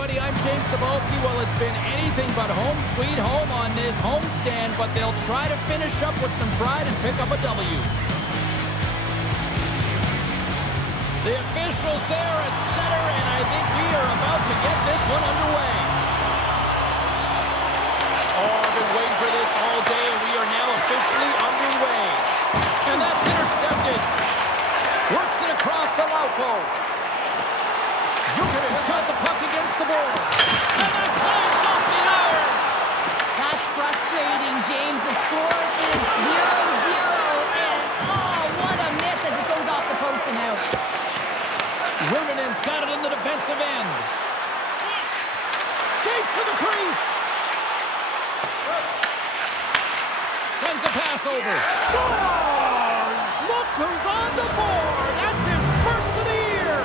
everybody. I'm James Cebulski. Well, it's been anything but home sweet home on this homestand, but they'll try to finish up with some pride and pick up a W. The officials there at center, and I think we are about to get this one underway. Oh, I've been waiting for this all day, and we are now officially underway. And that's intercepted. Works it across to Lauko. JUKURIT's got the puck against the board. And that clanks off the iron. That's frustrating, James. The score is 0-0. And, oh, what a miss as it goes off the post and out. Runinen's got it in the defensive end. Skates to the crease. Sends a pass over. Scores! Look who's on the board. That's his first of the year.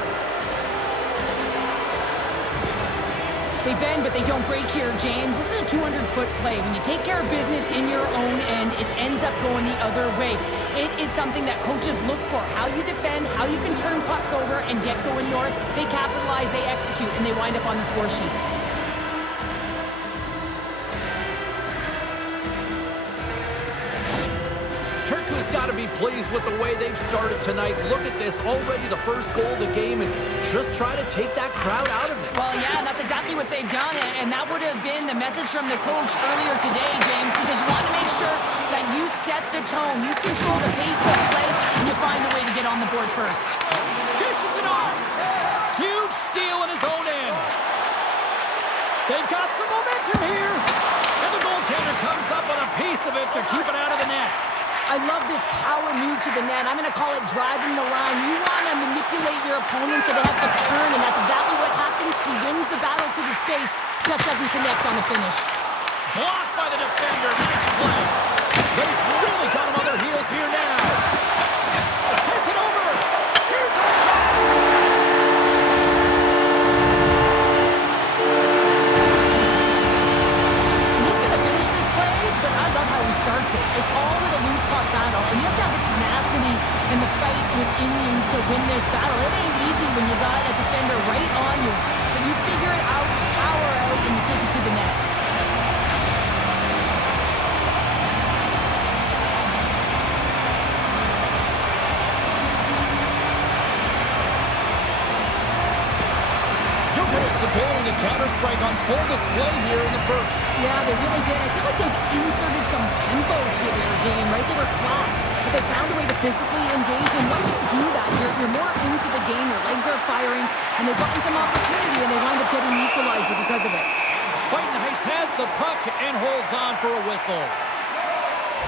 They bend, but they don't break here, James. This is a 200-foot play. When you take care of business in your own end, it ends up going the other way. It is something that coaches look for. How you defend, how you can turn pucks over and get going north. They capitalize, they execute, and they wind up on the score sheet. Turku's got to be pleased with the way they've started tonight. Look at this, already the first goal of the game, and just try to take that crowd out of it. Well, yeah, and that's exactly what they've done, and that would have been the message from the coach earlier today, James, because you want to make sure that you set the tone, you control the pace of play, and you find a way to get on the board first. Dishes it off! Huge steal in his own end. They've got some momentum here, and the goaltender comes up with a piece of it to keep it out of the net. I love this power move to the net. I'm going to call it driving the line. You want to manipulate your opponent so they have to turn, and that's exactly what happens. She wins the battle to the space, just doesn't connect on the finish. Blocked by the defender. Nice play. They've really got him on their heels here now. Sends it over. Here's a shot. He's going to finish this play, but I love how he starts it. It's all with a loose puck battle, and you have to have the tenacity and the fight within you to win this battle. It ain't easy when you got a defender right on you, but you figure it out, power out, and you take it to the net. JUKURIT's ability to counter-strike on full display here in the first. Yeah, they really did. I feel like they've inserted some tempo to their game, right? They were flat, but they found a way to physically engage, and once you do that, you're more into the game, your legs are firing, and they've gotten some opportunity, and they wind up getting the equalizer because of it. Fighting Heiss has the puck and holds on for a whistle.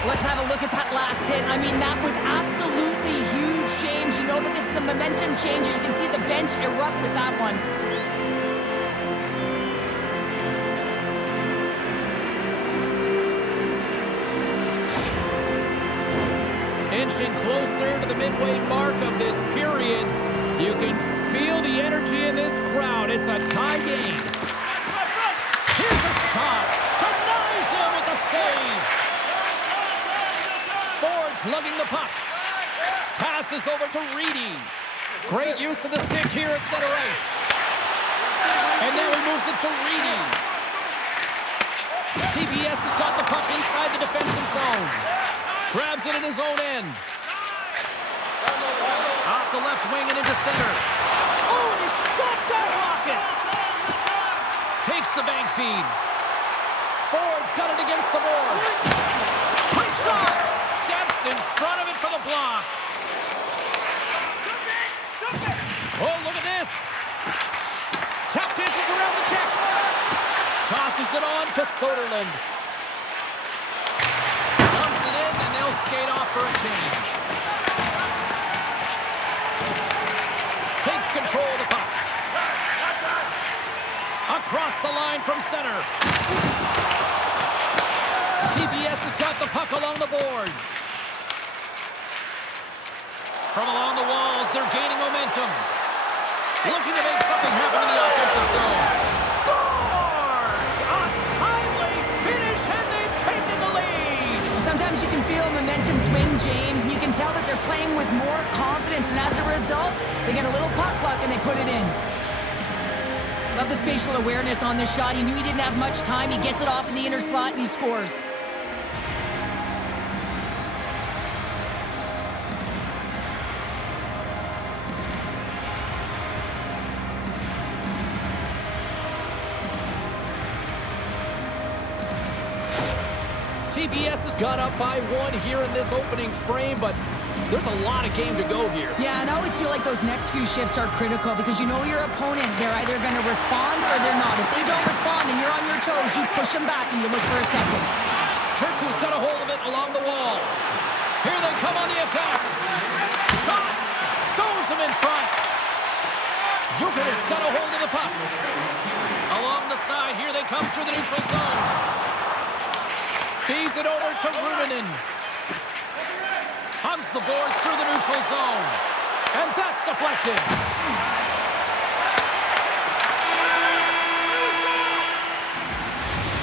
Let's have a look at that last hit. I mean, that was absolutely huge, James. You know that this is a momentum changer. You can see the bench erupt with that one. Inching closer to the midway mark of this period. You can feel the energy in this crowd. It's a tie game. Here's a shot. Denies him with the save. Ford's lugging the puck. Passes over to Reedy. Great use of the stick here at center ice. And now he moves it to Reedy. TPS has got the puck inside the defensive zone. Grabs it in his own end. Off the left wing and into center. Oh, and he stopped that rocket. Takes the bank feed. Ford's got it against the boards. Quick shot. Steps in front of it for the block. Oh, look at this. Tap dances around the check. Tosses it on to Soderlund. Skate off for a change. Takes control of the puck. Across the line from center. TPS has got the puck along the boards. From along the walls, they're gaining momentum. Looking to make something happen in the offensive zone. Scores! A timely finish, and they've taken the lead. Sometimes you can feel momentum swing, James, and you can tell that they're playing with more confidence, and as a result, they get a little puck luck and they put it in. Love the spatial awareness on this shot. He knew he didn't have much time. He gets it off in the inner slot and he scores. TPS has got up by 1 here in this opening frame, but there's a lot of game to go here. Yeah, and I always feel like those next few shifts are critical because you know your opponent, they're either going to respond or they're not. If they don't respond and you're on your toes, you push them back and you look for a second. Turku's got a hold of it along the wall. Here they come on the attack. Shot! Stones him in front. JUKURIT's got a hold of the puck. Along the side, here they come through the neutral zone. Feeds it over to Runanen. Hugs the boards through the neutral zone. And that's deflected.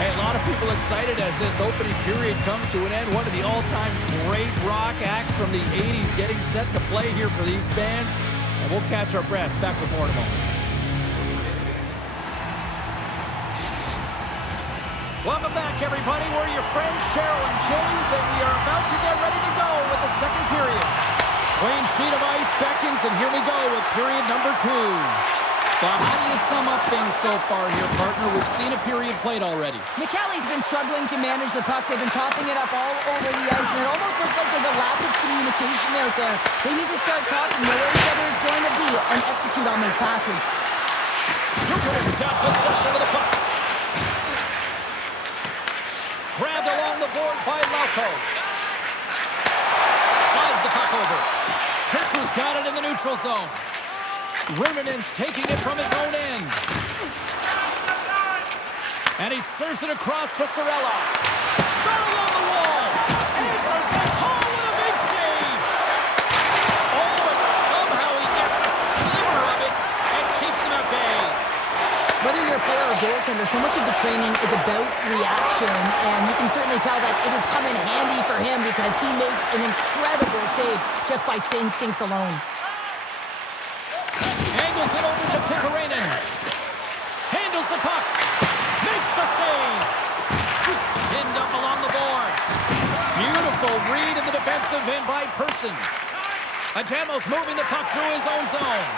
Hey, a lot of people excited as this opening period comes to an end. One of the all-time great rock acts from the 80s getting set to play here for these fans. And we'll catch our breath. Back with more in a moment. Welcome back, everybody. We're your friends, Cheryl and James, and we are about to get ready to go with the second period. Clean sheet of ice beckons, and here we go with period number 2. Well, how do you sum up things so far here, partner? We've seen a period played already. Mikkellin's been struggling to manage the puck. They've been topping it up all over the ice, and it almost looks like there's a lack of communication out there. They need to start talking, know where each other is going to be, and execute on those passes. JUKURIT's got possession of the puck. Grabbed along the board by Lauko. Slides the puck over. Turku's got it in the neutral zone. Runanen's taking it from his own end. And he serves it across to Sorella. Shot along the wall. Answers the call with a big save. Oh, and somehow he gets a sliver of it and keeps him at bay. Whether you're a player or goaltender, so much of the training is about reaction, and you can certainly tell that it has come in handy for him because he makes an incredible save just by instincts alone. Angles it over to Mikkelin. Handles the puck. Makes the save. Pinned up along the boards. Beautiful read in the defensive end by Person. Adamo's moving the puck through his own zone.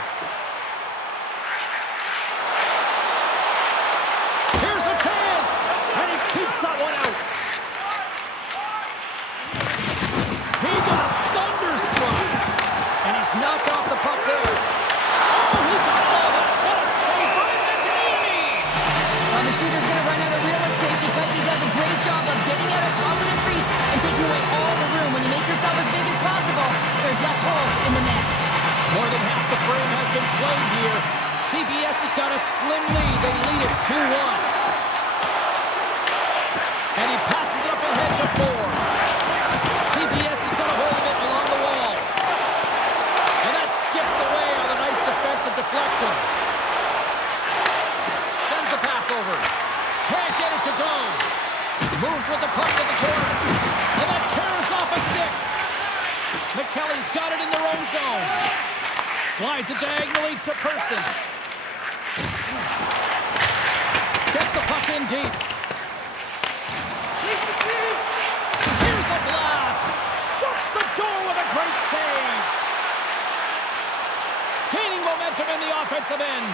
Here's a chance, and he keeps that one out. He got thunderstruck, and he's knocked off the puck there. Oh, he got all that. What a save by Mikkelin! Well, the shooter's going to run out of real estate because he does a great job of getting out of top of the crease and taking away all the room. When you make yourself as big as possible, there's less holes in the net. More than half the frame has been played here. TPS has got a slim lead. They lead it 2-1. And he passes it up ahead to Ford. TPS has got a hold of it along the wall. And that skips away on a nice defensive deflection. Sends the pass over. Can't get it to go. Moves with the puck to the corner. And that carries off a stick. Mikkellin's got it in their own zone. Slides it diagonally to Person. Gets the puck in deep. Here's a blast. Shuts the door with a great save. Gaining momentum in the offensive end.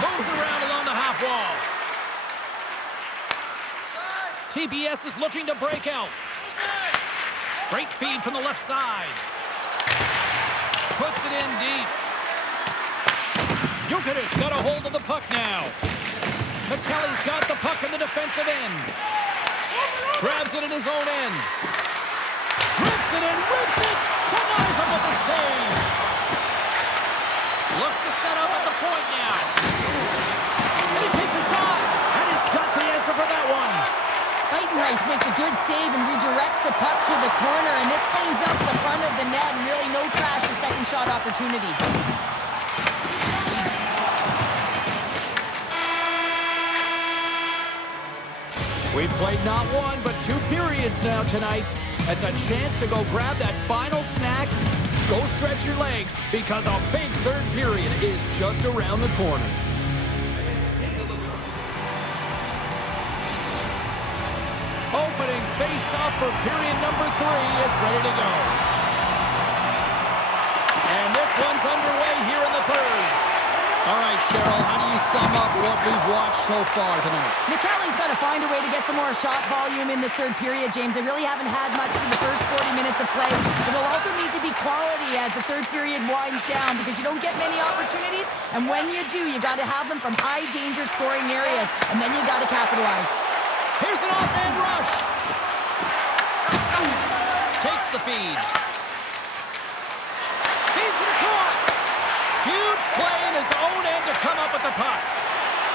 Moves around along the half wall. TPS is looking to break out. Great feed from the left side. Puts it in deep. JUKURIT's got a hold of the puck now. Mikkellin's got the puck in the defensive end. Grabs it in his own end. Rips it in, rips it. Denies him with the save. Looks to set up at the point now. And he takes a shot. And he's got the answer for that one. Rice makes a good save and redirects the puck to the corner, and this cleans up the front of the net and really no trash for second shot opportunity. We've played not one, but 2 periods now tonight. It's a chance to go grab that final snack Go stretch your legs because a big third period is just around the corner. Opening face-off for period number 3 is ready to go. And this one's underway here in the third. All right, Cheryl, how do you sum up what we've watched so far tonight? Mikkelin's got to find a way to get some more shot volume in this third period, James. They really haven't had much in the first 40 minutes of play. But they'll also need to be quality as the third period winds down because you don't get many opportunities. And when you do, you got to have them from high-danger scoring areas. And then you got to capitalize. Here's an off-man rush. Takes the feed. Feeds it across. Huge play in his own end to come up with the puck.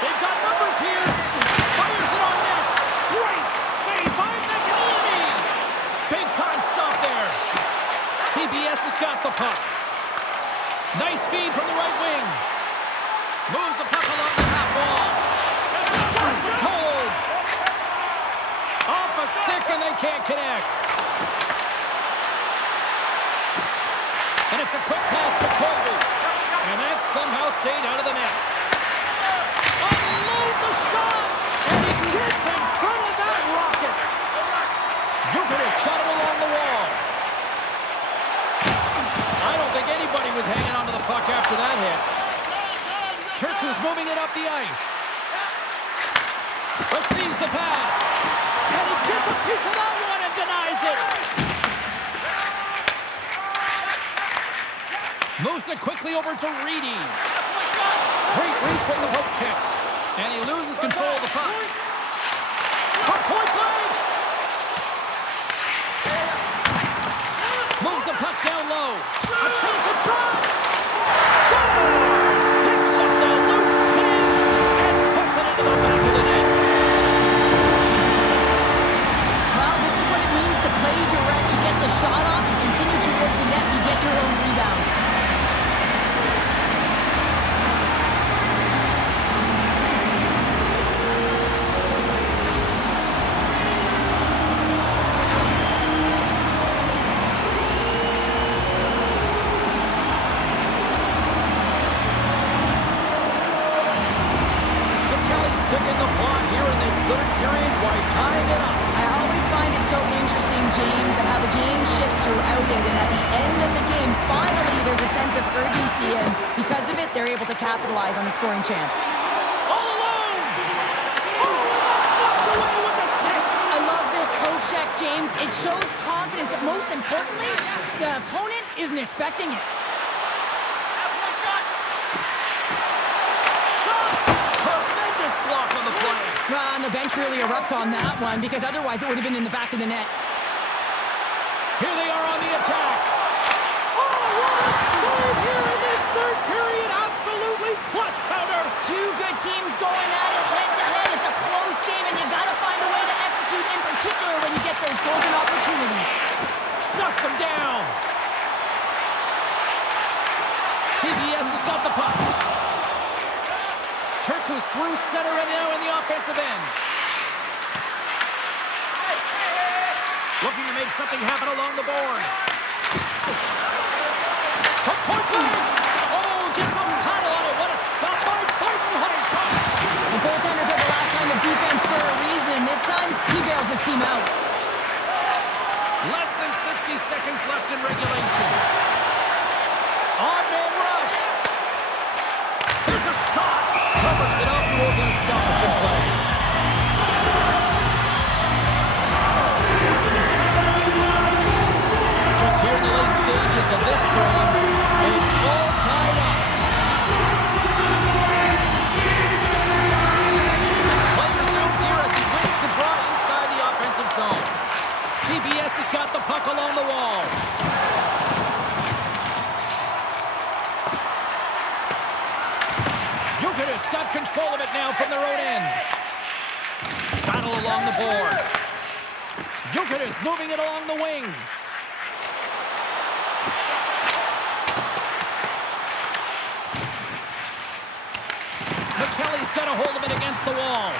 They've got numbers here. Fires it on net. Great save by Mikkelin. Big time stop there. TPS has got the puck. Nice feed from the right wing. Moves the puck along the half wall. Stops it cold. Off a stick and they can't connect. And it's a quick pass to Koval. And that somehow stayed out of the net. Unloads a shot. And he gets in front of that rocket. JUKURIT's got it along the wall. I don't think anybody was hanging onto the puck after that hit. Turku's moving it up the ice. Receives the pass. And he gets a piece of that one and denies it. Moves it quickly over to Reedy. Great reach from the hook check. And he loses control of the puck. Puck point blank. Moves the puck down low. A chance in front. Scores! Picks up the loose change and puts it into the back of the net. Well, this is what it means to play direct. You get the shot off, you continue towards the net, you get your own rebound. Picking the plot here in this third period while tying it up. I always find it so interesting, James, and how the game shifts throughout it, and at the end of the game, finally, there's a sense of urgency, and because of it, they're able to capitalize on the scoring chance. All alone! Oh, and that's knocked away with the stick! I love this poke check, James. It shows confidence, but most importantly, the opponent isn't expecting it. Block on the play. Well, and the bench really erupts on that one because otherwise it would have been in the back of the net. Here they are on the attack. Oh, what a save here in this third period. Absolutely clutch powder. Two good teams going at it head-to-head. It's a close game, and you got to find a way to execute, in particular when you get those golden opportunities. Shuts them down. TPS has got the puck. Turku's through center and now in the offensive end. Looking to make something happen along the boards. From point blank. Oh, gets a paddle on it. What a stop by Buitenhuis. The goaltender said the last line of defense for a reason. This time, he bails his team out. Less than 60 seconds left in regulation. On-man rush. Here's a shot. Covers it up. We're going to stoppage and play. Just here in the late stages of this frame, and it's all tied up. Play resumes here as he wins the draw inside the offensive zone. TPS has got the puck along the wall. JUKURIT's got control of it now from their own end. Battle along the boards. JUKURIT's moving it along the wing. Mikkelin's got a hold of it against the wall.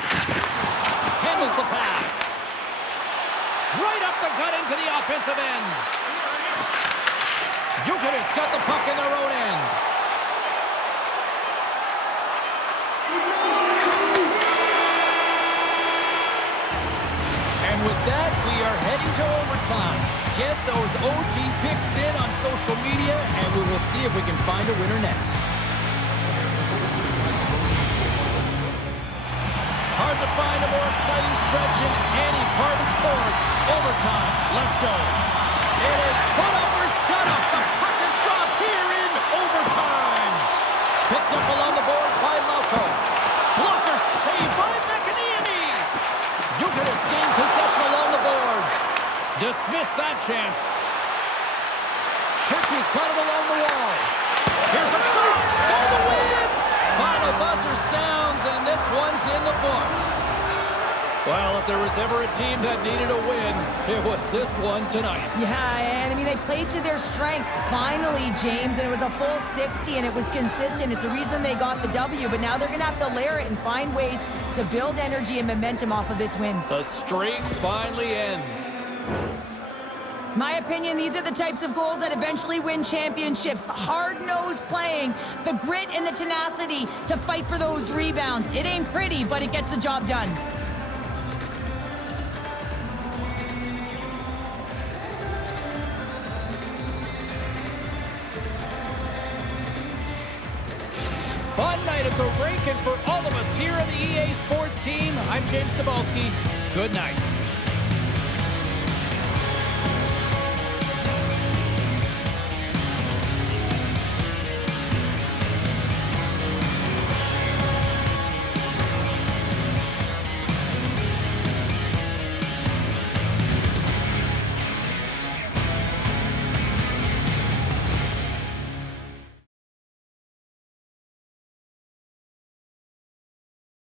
Handles the pass. Right up the gut into the offensive end. JUKURIT's got the puck in their own end. And with that, we are heading to overtime. Get those OT picks in on social media, and we will see if we can find a winner next. Hard to find a more exciting stretch in any part of sports. Overtime. Let's go. It is put up or shut up. The puck is dropped here in overtime. Picked up along the boards by Lauko. Blocker saved by Mikkelin. JUKURIT's gained possession along the boards. Dismissed that chance. Turku's got it along the wall. Here's a shot for the win. Final buzzer sounds, and this one's in the books. Well, if there was ever a team that needed a win, it was this one tonight. Yeah, and I mean, they played to their strengths finally, James, and it was a full 60, and it was consistent. It's the reason they got the W, but now they're going to have to layer it and find ways to build energy and momentum off of this win. The streak finally ends. My opinion, these are the types of goals that eventually win championships. The hard-nosed playing, the grit and the tenacity to fight for those rebounds. It ain't pretty, but it gets the job done. Fun night at the rink, and for all of us here on the EA Sports team, I'm James Cybulski. Good night.